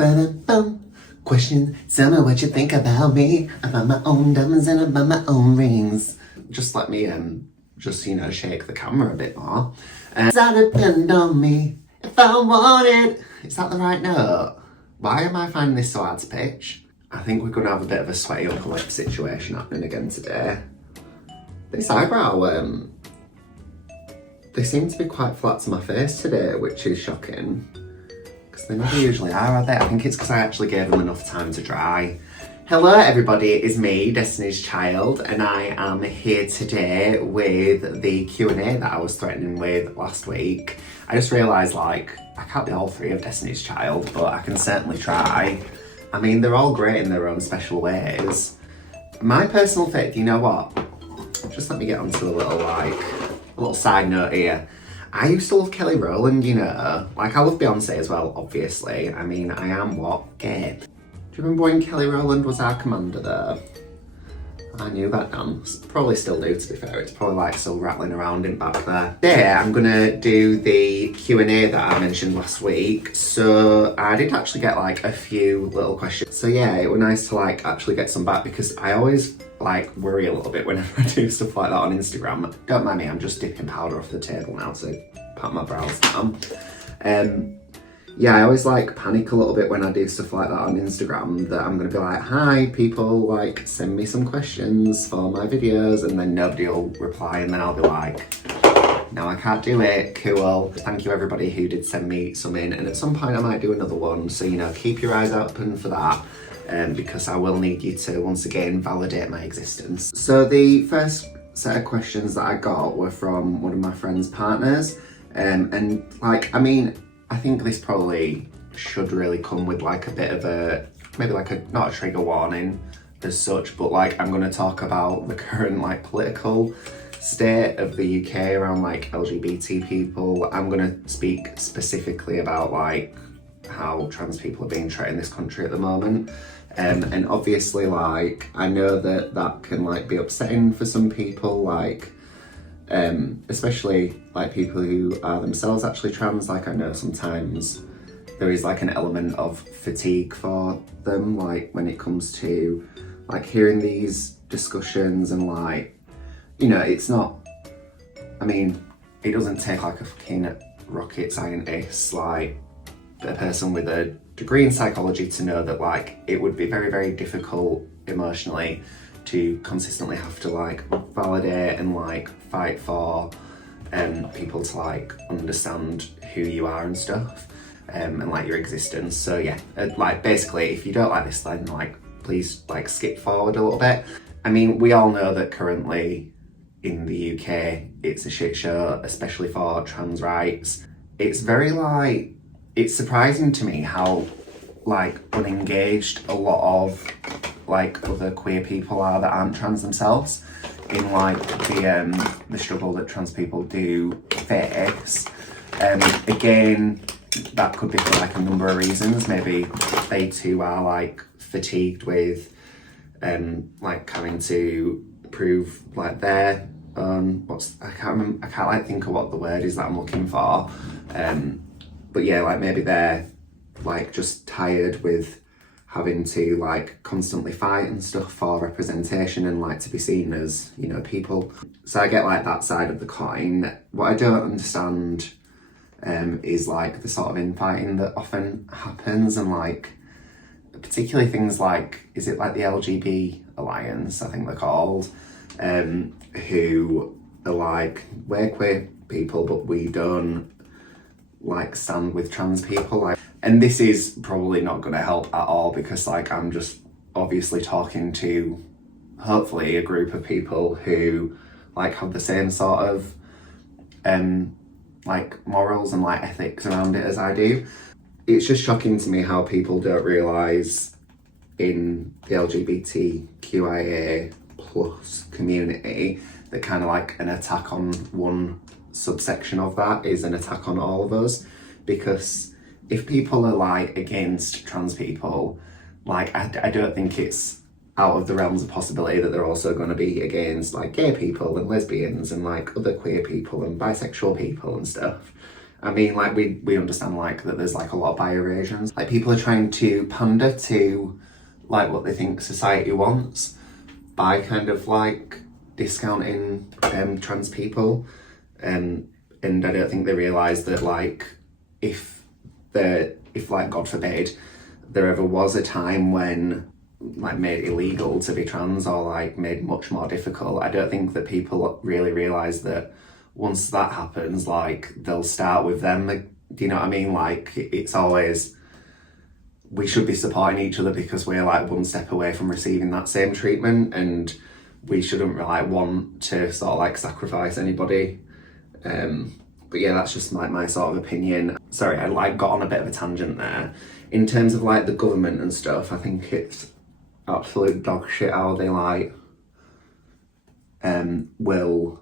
Ba-da-bum. Question, tell me what you think about me. I buy my own diamonds and I buy my own rings. Just let me, shake the camera a bit more. Does that depend on me if I want it? Is that the right note? Why am I finding this so hard to pitch? I think we're going to have a bit of a sweaty upper lip situation happening again today. This eyebrow, they seem to be quite flat to my face today, which is shocking. Because they never usually are they? I think it's because I actually gave them enough time to dry. Hello everybody, it is me, Destiny's Child, and I am here today with the Q&A that I was threatening with last week. I just realised, I can't be all three of Destiny's Child, but I can certainly try. I mean, they're all great in their own special ways. My personal favourite, you know what? Just let me get onto a little side note here. I used to love Kelly Rowland, you know. I love Beyonce as well, obviously. I mean, I am what? Gay. Do you remember when Kelly Rowland was our commander there? I knew that dance. Probably still do, to be fair. It's probably still rattling around in back there. Today I'm gonna do the Q&A that I mentioned last week. So I did actually get a few little questions. So yeah, it was nice to actually get some back, because I always worry a little bit whenever I do stuff like that on Instagram. Don't mind me, I'm just dipping powder off the table now to pat my brows down. Yeah, I always panic a little bit when I do stuff like that on Instagram, that I'm gonna be hi people, send me some questions for my videos, and then nobody will reply, and then I'll be no, I can't do it. Cool. Thank you everybody who did send me some in, and at some point I might do another one, so keep your eyes open for that, because I will need you to once again validate my existence. So the first set of questions that I got were from one of my friend's partners, and I think this probably should really come with a bit of maybe not a trigger warning as such, but I'm going to talk about the current political state of the UK around LGBT people. I'm going to speak specifically about how trans people are being treated in this country at the moment. And obviously I know that can be upsetting for some people, especially people who are themselves actually trans. I know sometimes there is an element of fatigue for them, when it comes to hearing these discussions, and it's not, I mean, it doesn't take a fucking rocket scientist, a person with a degree in psychology to know that it would be very, very difficult emotionally to consistently have to validate and fight for people to understand who you are and stuff, and your existence. So yeah, basically if you don't like this, then please skip forward a little bit. I mean, we all know that currently in the UK it's a shit show, especially for trans rights. It's very it's surprising to me how unengaged a lot of other queer people are that aren't trans themselves in the struggle that trans people do face. Again, that could be for a number of reasons. Maybe they too are fatigued with having to prove their I can't think of what the word is that I'm looking for. But yeah, maybe they're just tired with having to constantly fight and stuff for representation and to be seen as, people. So I get that side of the coin. What I don't understand is the sort of infighting that often happens, and particularly things is it the LGBT Alliance, I think they're called, who are we're queer people but we don't stand with trans people, and this is probably not going to help at all, because I'm just obviously talking to hopefully a group of people who have the same sort of morals and ethics around it as I do. It's just shocking to me how people don't realise in the LGBTQIA plus community that an attack on one subsection of that is an attack on all of us. Because if people are against trans people, I don't think it's out of the realms of possibility that they're also going to be against gay people and lesbians and other queer people and bisexual people and stuff. I mean, like, we understand, like, that there's, like, a lot of bi-errasions. Like, people are trying to pander to, like, what they think society wants by kind of, like, discounting trans people. And I don't think they realise that, like, if, like, God forbid, there ever was a time when, like, made illegal to be trans or, like, made much more difficult, I don't think that people really realise that once that happens, like, they'll start with them. Do you know what I mean? Like, it's always, we should be supporting each other because we're, like, one step away from receiving that same treatment, and we shouldn't, like, want to sort of, like, sacrifice anybody. But yeah, that's just, like, my sort of opinion. Sorry, I, like, got on a bit of a tangent there. In terms of, like, the government and stuff, I think it's absolute dog shit how they, like, will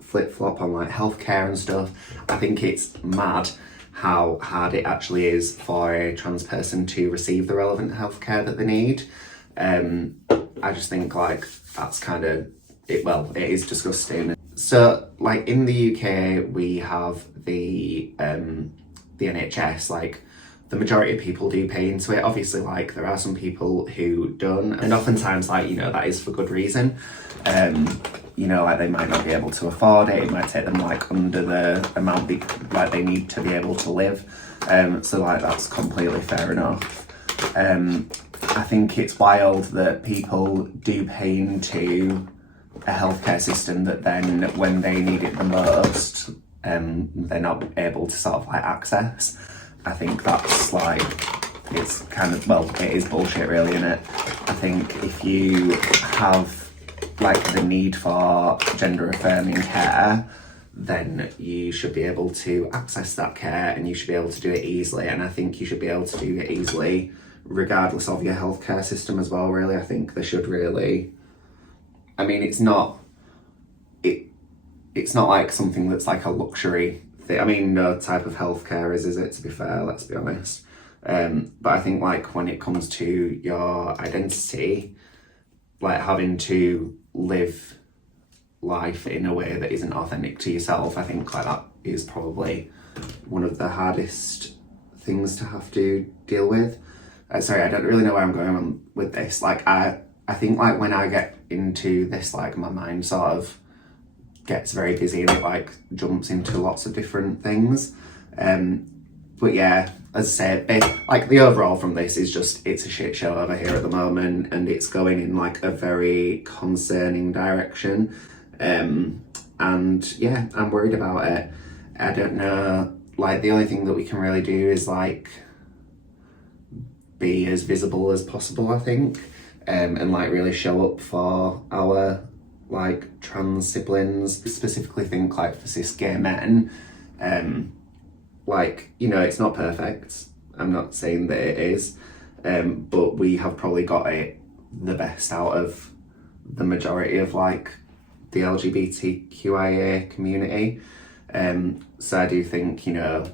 flip-flop on, like, healthcare and stuff. I think it's mad how hard it actually is for a trans person to receive the relevant healthcare that they need. I just think, like, that's kind of it. Well, it is disgusting. So, like, in the UK, we have the NHS. Like, the majority of people do pay into it. Obviously, like, there are some people who don't, and oftentimes, like, you know, that is for good reason. You know, like, they might not be able to afford it. It might take them, like, under the amount they need to be able to live. So, like, that's completely fair enough. I think it's wild that people do pay into a healthcare system that then, when they need it the most, they're not able to sort of, like, access. I think that's, like, it's kind of, well, it is bullshit really, isn't it? I think if you have, like, the need for gender affirming care, then you should be able to access that care, and you should be able to do it easily. And I think you should be able to do it easily regardless of your healthcare system as well, really. I think they should really, I mean, it's not like something that's like a luxury thing. I mean, no type of healthcare is it, to be fair, let's be honest. But I think, like, when it comes to your identity, like, having to live life in a way that isn't authentic to yourself, I think, like, that is probably one of the hardest things to have to deal with. Sorry, I don't really know where I'm going on with this. Like, I think, like, when I get into this, like, my mind sort of gets very busy and it, like, jumps into lots of different things. But yeah, as I say, like, the overall from this is just, it's a shit show over here at the moment, and it's going in, like, a very concerning direction. And yeah, I'm worried about it. I don't know, like, the only thing that we can really do is, like, be as visible as possible, I think, and, like, really show up for our, like, trans siblings. Specifically think, like, for cis gay men, like, you know, it's not perfect. I'm not saying that it is, but we have probably got it the best out of the majority of, like, the LGBTQIA community. So I do think, you know,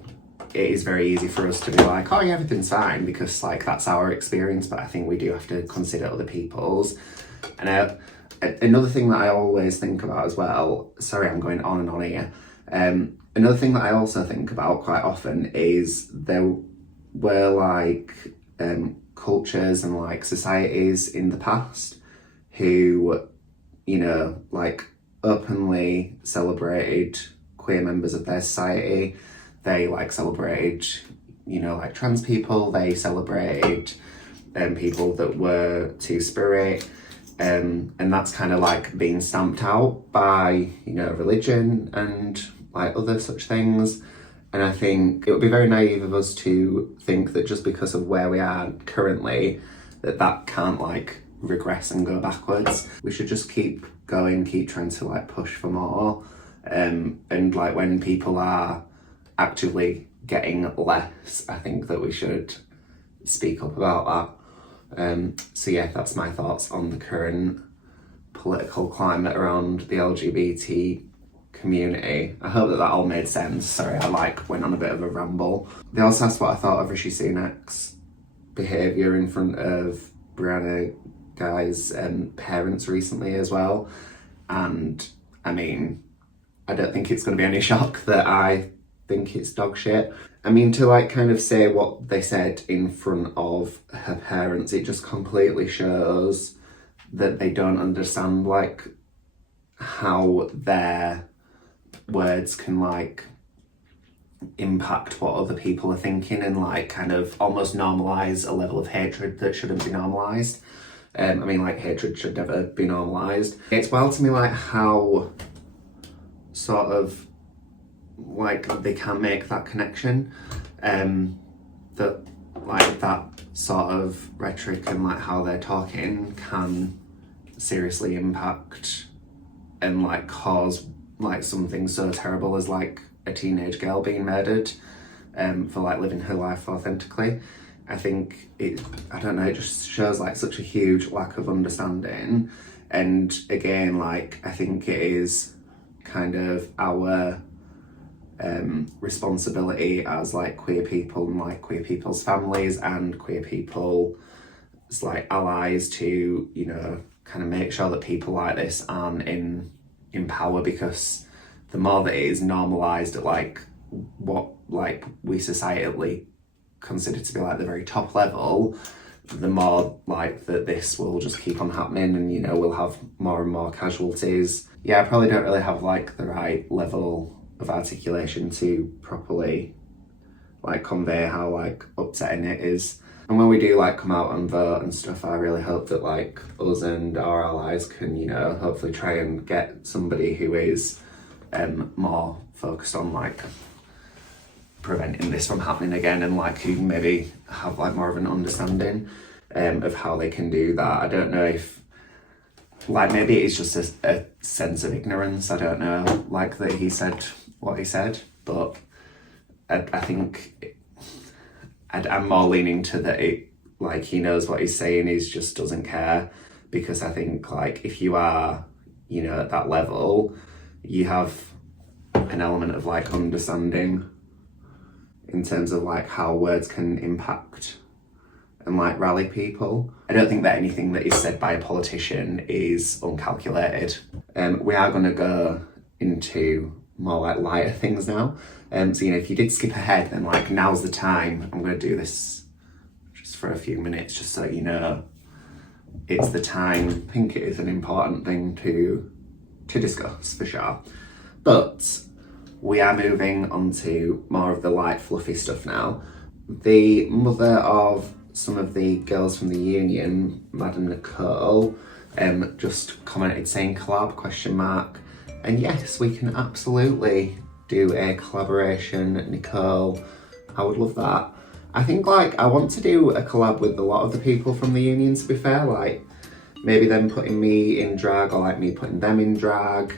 it is very easy for us to be like, oh yeah, everything's fine, because, like, that's our experience, but I think we do have to consider other people's. And another thing that I always think about as well, sorry, I'm going on and on here. Another thing that I also think about quite often is there were, like, cultures and, like, societies in the past who, you know, like, openly celebrated queer members of their society. They, like, celebrated, you know, like, trans people. They celebrated people that were two-spirit. And that's kind of, like, being stamped out by, you know, religion and, like, other such things. And I think it would be very naive of us to think that just because of where we are currently, that can't, like, regress and go backwards. We should just keep going, keep trying to, like, push for more. And, like, when people are actively getting less, I think that we should speak up about that. So yeah, that's my thoughts on the current political climate around the LGBT community. I hope that all made sense. Sorry, I, like, went on a bit of a ramble. They also asked what I thought of Rishi Sunak's behaviour in front of Brianna Guy's parents recently as well. And I mean, I don't think it's going to be any shock that I think it's dog shit. I mean, to like kind of say what they said in front of her parents, it just completely shows that they don't understand like how their words can like impact what other people are thinking and like kind of almost normalize a level of hatred that shouldn't be normalized. I mean, like, hatred should never be normalised. It's wild to me, like, how sort of, like, they can't make that connection. That, like, that sort of rhetoric and, like, how they're talking can seriously impact and, like, cause, like, something so terrible as, like, a teenage girl being murdered for, like, living her life authentically. I think it just shows like such a huge lack of understanding. And again, like, I think it is kind of our responsibility as like queer people and like queer people's families and queer people's like allies to, you know, kind of make sure that people like this aren't in power, because the more that it is normalised at like what like we societally consider to be like the very top level, the more like that this will just keep on happening, and you know, we'll have more and more casualties. Yeah, I probably don't really have like the right level of articulation to properly like convey how like upsetting it is. And when we do like come out and vote and stuff, I really hope that like us and our allies can, you know, hopefully try and get somebody who is more focused on like preventing this from happening again, and like who maybe have like more of an understanding of how they can do that. I don't know if like maybe it's just a sense of ignorance. I don't know, like that he said what he said, but I think I'm more leaning to that it like he knows what he's saying, he just doesn't care, because I think like if you are, you know, at that level, you have an element of like understanding in terms of like how words can impact and like rally people. I don't think that anything that is said by a politician is uncalculated. We are going to go into more like lighter things now. So, you know, if you did skip ahead, then like now's the time. I'm going to do this just for a few minutes, just so you know it's the time. I think it is an important thing to discuss for sure. But we are moving on to more of the light, fluffy stuff now. The mother of some of the girls from the union, Madam Nicole, just commented saying collab ? And yes, we can absolutely do a collaboration, Nicole. I would love that. I think like I want to do a collab with a lot of the people from the union, to be fair, like maybe them putting me in drag or like me putting them in drag.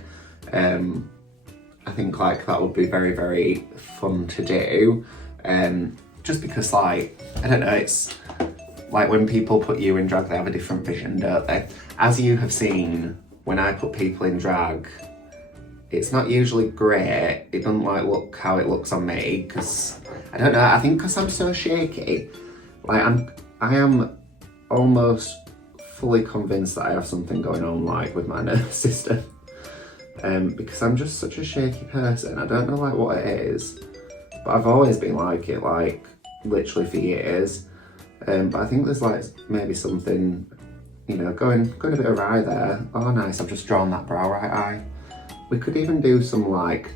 I think like that would be very, very fun to do. Just because like, I don't know, it's like when people put you in drag, they have a different vision, don't they? As you have seen, when I put people in drag, it's not usually great. It doesn't like look how it looks on me, because I don't know, I think because I'm so shaky, like I am almost fully convinced that I have something going on like with my nervous system. Because I'm just such a shaky person. I don't know like what it is, but I've always been like it, like literally for years. But I think there's like maybe something, you know, going a bit awry there. Oh nice, I've just drawn that brow right eye. We could even do some like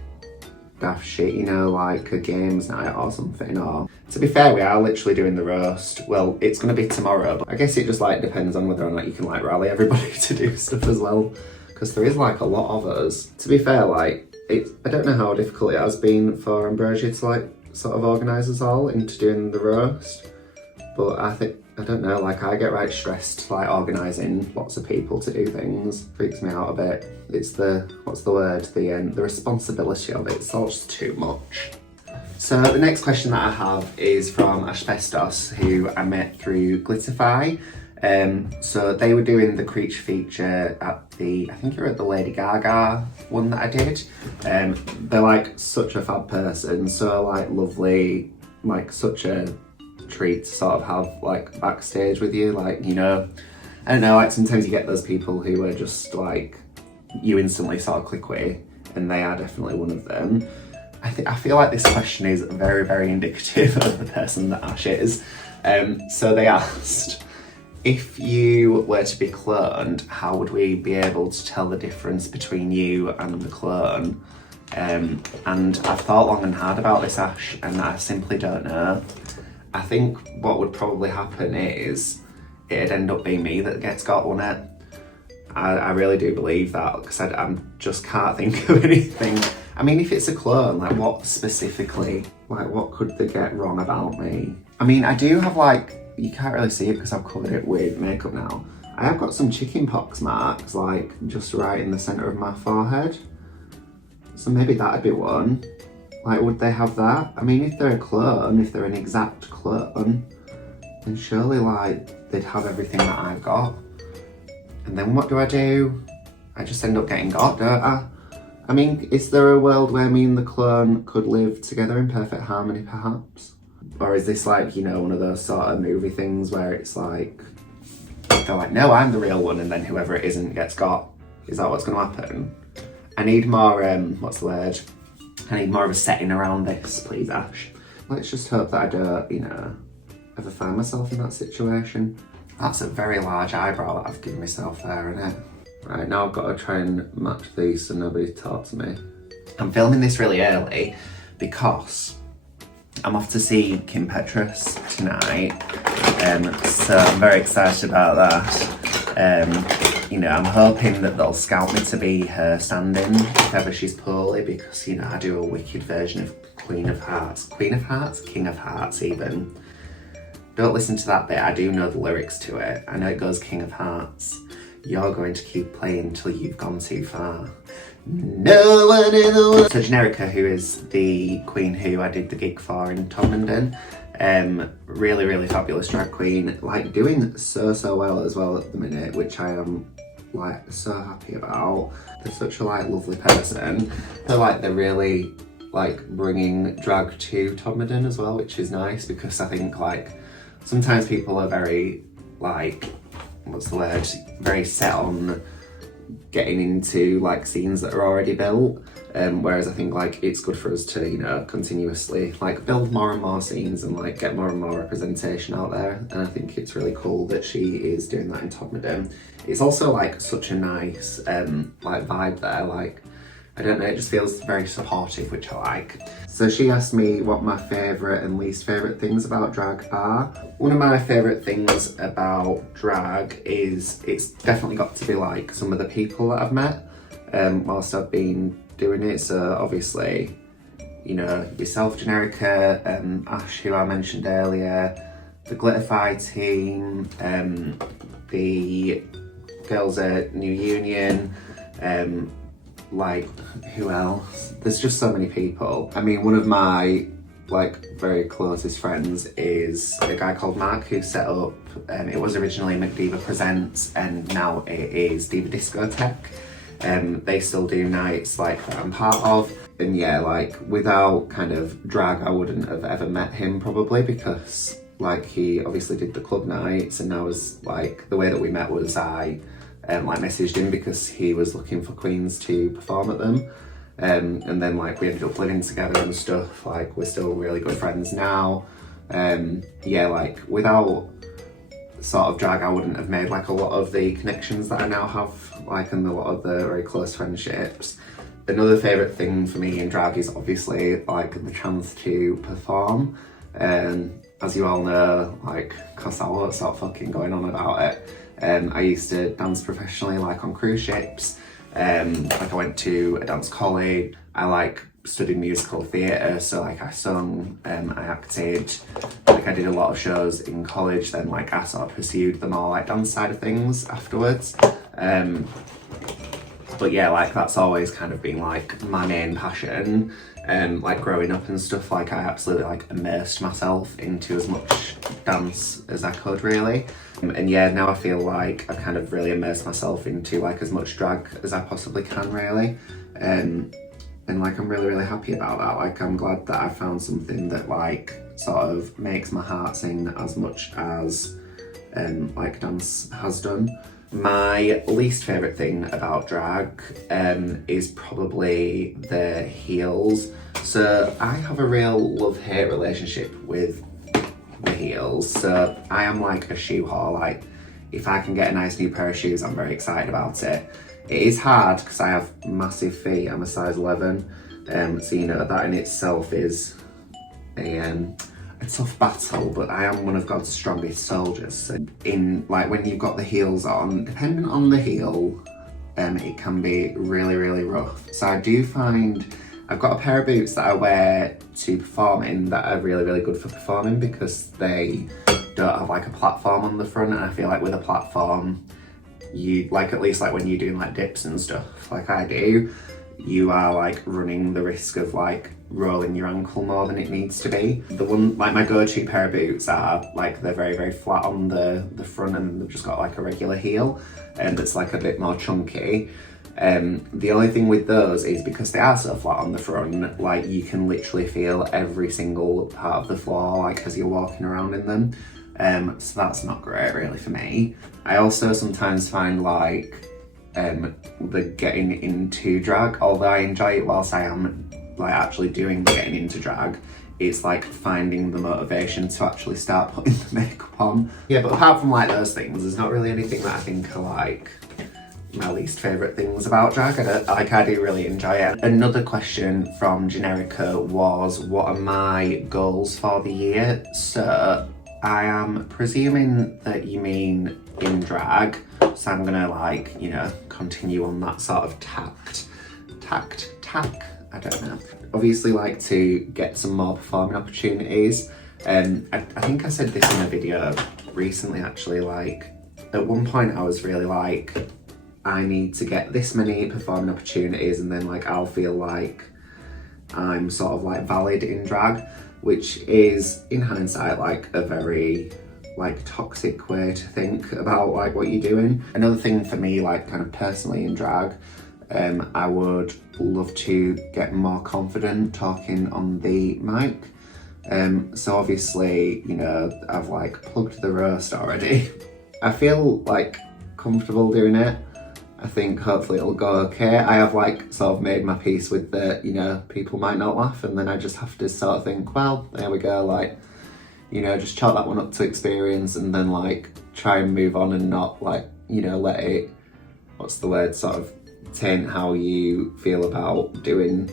daft shit, you know, like a games night or something. Or to be fair, we are literally doing the roast. Well, it's gonna be tomorrow, but I guess it just like depends on whether or not you can like rally everybody to do stuff as well, because there is like a lot of us. To be fair, like I don't know how difficult it has been for Ambrosia to like sort of organise us all into doing the roast, but I don't know, like I get right stressed like organising lots of people to do things. Freaks me out a bit. It's the, what's the word, the responsibility of it. It's all just too much. So the next question that I have is from Asbestos, who I met through Glitterfy. So they were doing the Creature feature at I think you were at the Lady Gaga one that I did. They're like such a fab person, so like lovely, like such a treat to sort of have like backstage with you, like, you know, I don't know, like sometimes you get those people who are just like you instantly sort of click with, and they are definitely one of them. I feel like this question is very, very indicative of the person that Ash is. So they asked, if you were to be cloned, how would we be able to tell the difference between you and the clone? And I've thought long and hard about this, Ash, and I simply don't know. I think what would probably happen is it'd end up being me that gets got, wouldn't it? I really do believe that, because I just can't think of anything. I mean, if it's a clone, like what specifically, like what could they get wrong about me? I mean, I do have like, you can't really see it because I've covered it with makeup now. I have got some chickenpox marks, like just right in the centre of my forehead. So maybe that'd be one. Like, would they have that? I mean, if they're a clone, if they're an exact clone, then surely like they'd have everything that I've got. And then what do? I just end up getting got, don't I? I mean, is there a world where me and the clone could live together in perfect harmony, perhaps? Or is this like, you know, one of those sort of movie things where it's like, they're like, no, I'm the real one, and then whoever it isn't gets got? Is that what's going to happen? I need more, what's the word? I need more of a setting around this, please, Ash. Let's just hope that I don't, you know, ever find myself in that situation. That's a very large eyebrow that I've given myself there, isn't it? Right, now I've got to try and match these so nobody talks to me. I'm filming this really early because I'm off to see Kim Petras tonight, so I'm very excited about that. You know, I'm hoping that they'll scout me to be her stand-in if ever she's poorly, because, you know, I do a wicked version of Queen of Hearts, King of Hearts even. Don't listen to that bit, I do know the lyrics to it. I know it goes King of Hearts. You're going to keep playing till you've gone too far. No one in the world. So Generica, who is the queen who I did the gig for in Todmorden, really, really fabulous drag queen, like doing so well as well at the minute, which I am like so happy about. They're such a like lovely person. They're really like bringing drag to Todmorden as well, which is nice, because I think like sometimes people are very like, what's the word, very set on getting into like scenes that are already built, whereas I think like it's good for us to, you know, continuously like build more and more scenes and like get more and more representation out there. And I think it's really cool that she is doing that in Todmorden. It's also like such a nice like vibe there, like I don't know, it just feels very supportive, which I like. So she asked me what my favourite and least favourite things about drag are. One of my favourite things about drag is it's definitely got to be like some of the people that I've met whilst I've been doing it. So obviously, you know, yourself, Generica, Ash, who I mentioned earlier, the Glitterfy team, the girls at New Union, like who else? There's just so many people. I mean, one of my like very closest friends is a guy called Mark, who set up, it was originally McDiva Presents and now it is Diva Discotheque. They still do nights like that I'm part of, and yeah, like without kind of drag I wouldn't have ever met him probably, because like he obviously did the club nights, and I was like, the way that we met was I like messaged him because he was looking for queens to perform at them, and then like we ended up living together and stuff. Like we're still really good friends now. Yeah, like without sort of drag I wouldn't have made like a lot of the connections that I now have, like, and a lot of the very close friendships. Another favourite thing for me in drag is obviously like the chance to perform. As you all know, like, cause I won't stop fucking going on about it. I used to dance professionally, like on cruise ships. Like I went to a dance college. I like studied musical theatre, so like I sung, I acted, like I did a lot of shows in college. Then like I sort of pursued the more like dance side of things afterwards. But yeah, like that's always kind of been like my main passion. Like growing up and stuff, like I absolutely like immersed myself into as much dance as I could really. And yeah, now I feel like I've kind of really immersed myself into like as much drag as I possibly can really. And like I'm really, really happy about that. Like I'm glad that I found something that like sort of makes my heart sing as much as like dance has done. My least favourite thing about drag is probably the heels. So I have a real love-hate relationship with the heels. So I am like a shoe whore. Like, if I can get a nice new pair of shoes, I'm very excited about it. It is hard because I have massive feet. I'm a size 11. So you know, that in itself is a tough battle, but I am one of God's strongest soldiers. In like when you've got the heels on, depending on the heel, it can be really, really rough. So I do find I've got a pair of boots that I wear to perform in that are really, really good for performing because they don't have like a platform on the front, and I feel like with a platform, you like, at least like when you're doing like dips and stuff like I do, you are like running the risk of like rolling your ankle more than it needs to be. The one, like my go-to pair of boots are like, they're very, very flat on the front, and they've just got like a regular heel and that's like a bit more chunky. The only thing with those is because they are so flat on the front, like you can literally feel every single part of the floor like as you're walking around in them. So that's not great really for me. I also sometimes find like the getting into drag, although I enjoy it whilst I am like actually doing the getting into drag, it's like finding the motivation to actually start putting the makeup on. Yeah, but apart from like those things, there's not really anything that I think are like my least favourite things about drag. I do really enjoy it. Another question from Generica was, what are my goals for the year? So I am presuming that you mean in drag, so I'm gonna like, you know, continue on that sort of tack, I don't know. Obviously like to get some more performing opportunities. I think I said this in a video recently actually, like at one point I was really like, I need to get this many performing opportunities and then like I'll feel like I'm sort of like valid in drag, which is in hindsight like a very like toxic way to think about like what you're doing. Another thing for me, like kind of personally in drag, I would love to get more confident talking on the mic. So obviously, you know, I've like plugged the roast already. I feel like comfortable doing it. I think hopefully it'll go okay. I have like sort of made my peace with the, you know, people might not laugh, and then I just have to sort of think, well, there we go, like, you know, just chalk that one up to experience and then like try and move on and not like, you know, let it, what's the word, sort of taint how you feel about doing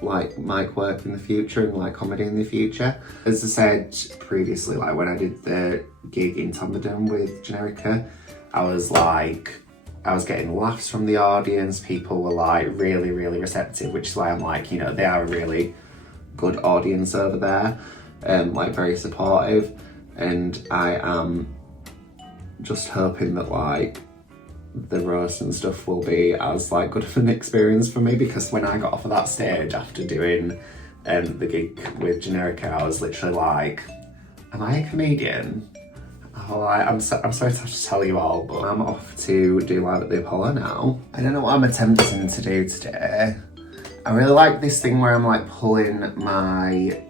like mic work in the future and like comedy in the future. As I said previously, like when I did the gig in Tomberton with Generica, I was getting laughs from the audience. People were like really, really receptive, which is why I'm like, you know, they are a really good audience over there, like very supportive. And I am just hoping that like the roast and stuff will be as like good of an experience for me, because when I got off of that stage after doing the gig with Generica, I was literally like, am I a comedian? Oh, I'm sorry to have to tell you all, but I'm off to do Live at the Apollo now. I don't know what I'm attempting to do today. I really like this thing where I'm like pulling my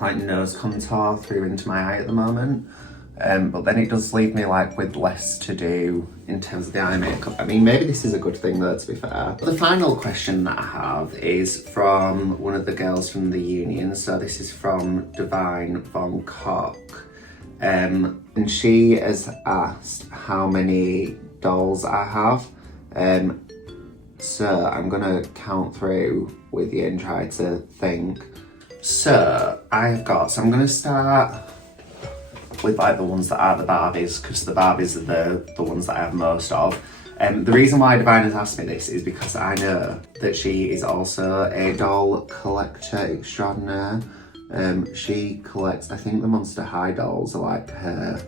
like nose contour through into my eye at the moment. But then it does leave me like with less to do in terms of the eye makeup. I mean, maybe this is a good thing though, to be fair. The final question that I have is from one of the girls from the union. So this is from Divine Von Cock. And she has asked how many dolls I have. So I'm gonna count through with you and try to think. So I'm gonna start with like the ones that are the Barbies, because the Barbies are the ones that I have most of. The reason why Divine has asked me this is because I know that she is also a doll collector extraordinaire. She collects, I think the Monster High dolls are like her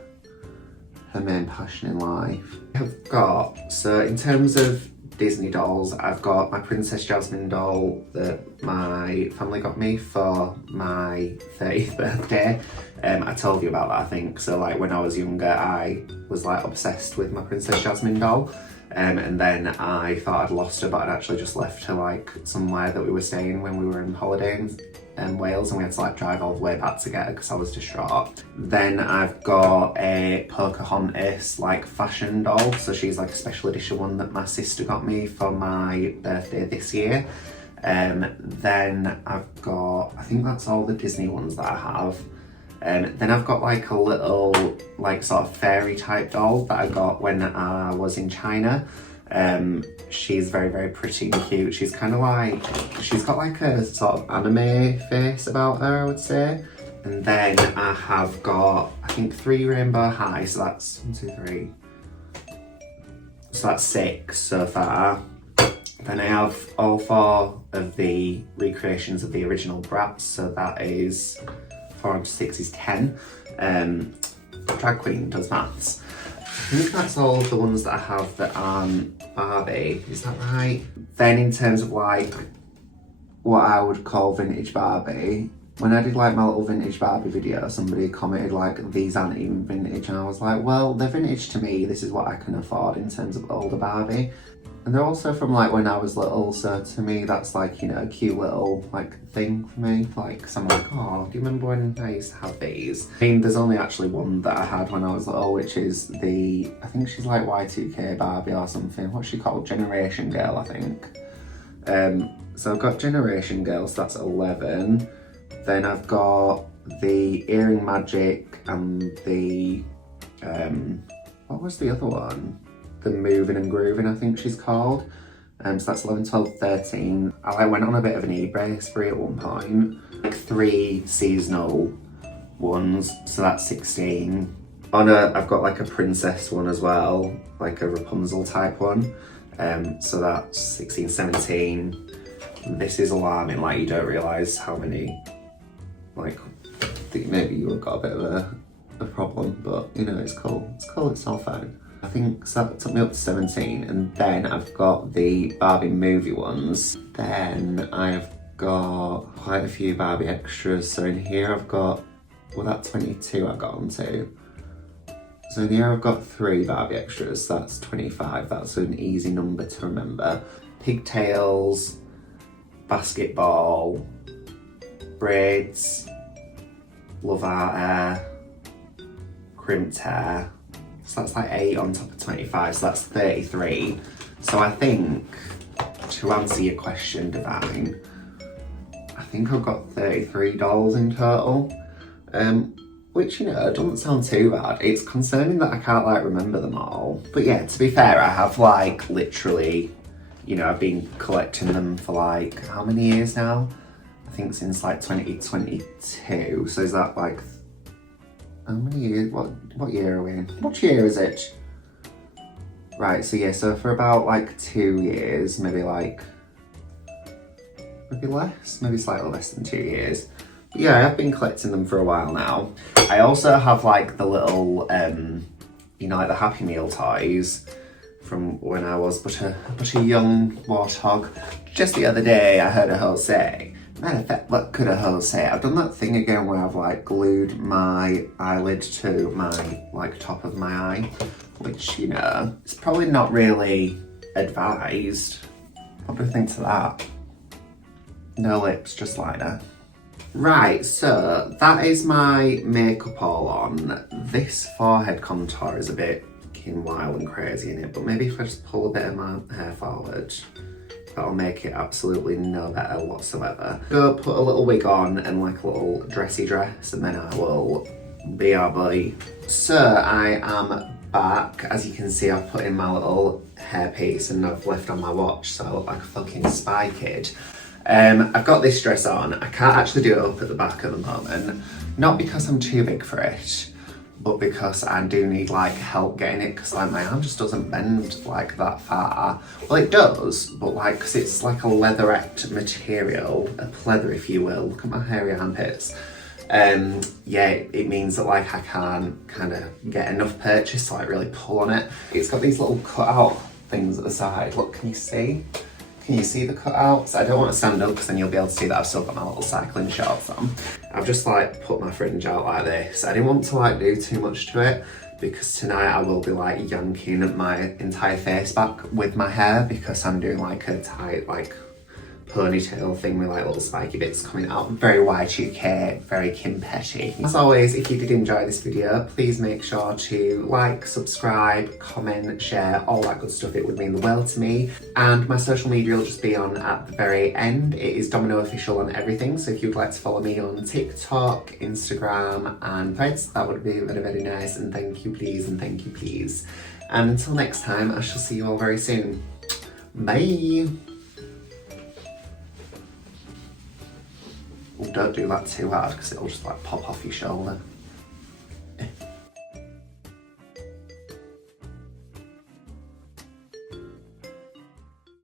main passion in life. I've got, so in terms of Disney dolls, I've got my Princess Jasmine doll that my family got me for my 30th birthday. I told you about that, I think. So like when I was younger, I was like obsessed with my Princess Jasmine doll. And then I thought I'd lost her, but I'd actually just left her like somewhere that we were staying when we were on holiday in Wales, and we had to like drive all the way back to get her because I was distraught. Then I've got a Pocahontas like fashion doll, so she's like a special edition one that my sister got me for my birthday this year. Then I've got, I think that's all the Disney ones that I have. Then I've got like a little like sort of fairy type doll that I got when I was in China. She's very, very pretty and cute. She's kind of like, she's got like a sort of anime face about her, I would say. And then I have got, I think 3 Rainbow High, so that's 1, 2, 3. So that's 6 so far. Then I have all 4 of the recreations of the original Bratz, so that is 4 and 6 is 10. Drag Queen does maths. I think that's all the ones that I have that aren't Barbie, is that right? Then in terms of like what I would call vintage Barbie, when I did like my little vintage Barbie video, somebody commented like, these aren't even vintage, and I was like, well, they're vintage to me, this is what I can afford in terms of older Barbie. And they're also from like when I was little, so to me that's like, you know, a cute little like thing for me. Like, cause I'm like, oh, do you remember when I used to have these? I mean, there's only actually one that I had when I was little, which is the, I think she's like Y2K Barbie or something. What's she called? Generation Girl, I think. So I've got Generation Girl, so that's 11. Then I've got the Earring Magic and the, what was the other one? The Moving and Grooving, I think she's called. So that's 11, 12, 13. I like went on a bit of an eBay spree at one point. Like 3 seasonal ones, so that's 16. I've got like a princess one as well, like a Rapunzel type one. So that's 16, 17. This is alarming, like you don't realise how many, like, I think maybe you've got a bit of a problem, but you know, it's cool. It's cool, it's all fine. I think so that took me up to 17, and then I've got the Barbie movie ones. Then I've got quite a few Barbie extras. So in here I've got, well, that 22 I got onto. So in here I've got 3 Barbie extras, so that's 25. That's an easy number to remember. Pigtails, basketball, braids, love art hair, crimped hair. So that's like 8 on top of 25, so that's 33. So I think, to answer your question, Divine, I think I've got 33 dolls in total. Which, you know, doesn't sound too bad. It's concerning that I can't like remember them all. But yeah, to be fair, I have like literally, you know, I've been collecting them for like, how many years now? I think since like 2022. So is that like, how many years? What year are we in? What year is it? Right, so yeah, so for about like 2 years, maybe less, maybe slightly less than 2 years. But yeah, I've been collecting them for a while now. I also have like the little, you know, like the Happy Meal toys from when I was but a young warthog. Just the other day, I heard a hoe say, matter of fact, what could a hoe say? I've done that thing again where I've like glued my eyelid to my like top of my eye, which, you know, it's probably not really advised. What do you think to that? No lips, just liner. Right, so that is my makeup all on. This forehead contour is a bit fucking wild and crazy in it, but maybe if I just pull a bit of my hair forward, that'll make it absolutely no better whatsoever. Go put a little wig on and like a little dressy dress, and then I will be our boy. So I am back. As you can see, I've put in my little hairpiece and I've left on my watch, so I look like a fucking spy kid. I've got this dress on. I can't actually do it up at the back at the moment, not because I'm too big for it, but because I do need like help getting it, because like my arm just doesn't bend like that far. Well, it does, but like, because it's like a leatherette material, a pleather if you will. Look at my hairy armpits. Yeah, it means that like I can't kind of get enough purchase to like really pull on it. It's got these little cutout things at the side. Look, can you see? Can you see the cutouts? I don't want to stand up because then you'll be able to see that I've still got my little cycling shorts on. I've just like put my fringe out like this. I didn't want to like do too much to it because tonight I will be like yanking my entire face back with my hair because I'm doing like a tight like ponytail thing with like little spiky bits coming out. Very Y2K, very Kim Petty. As always, if you did enjoy this video, please make sure to like, subscribe, comment, share, all that good stuff. It would mean the world to me. And my social media will just be on at the very end. It is Domino Official on everything, so if you'd like to follow me on TikTok, Instagram and Threads, that would be very, very nice. And thank you please, and thank you please. And until next time, I shall see you all very soon. Bye! Don't do that too hard because it'll just like pop off your shoulder.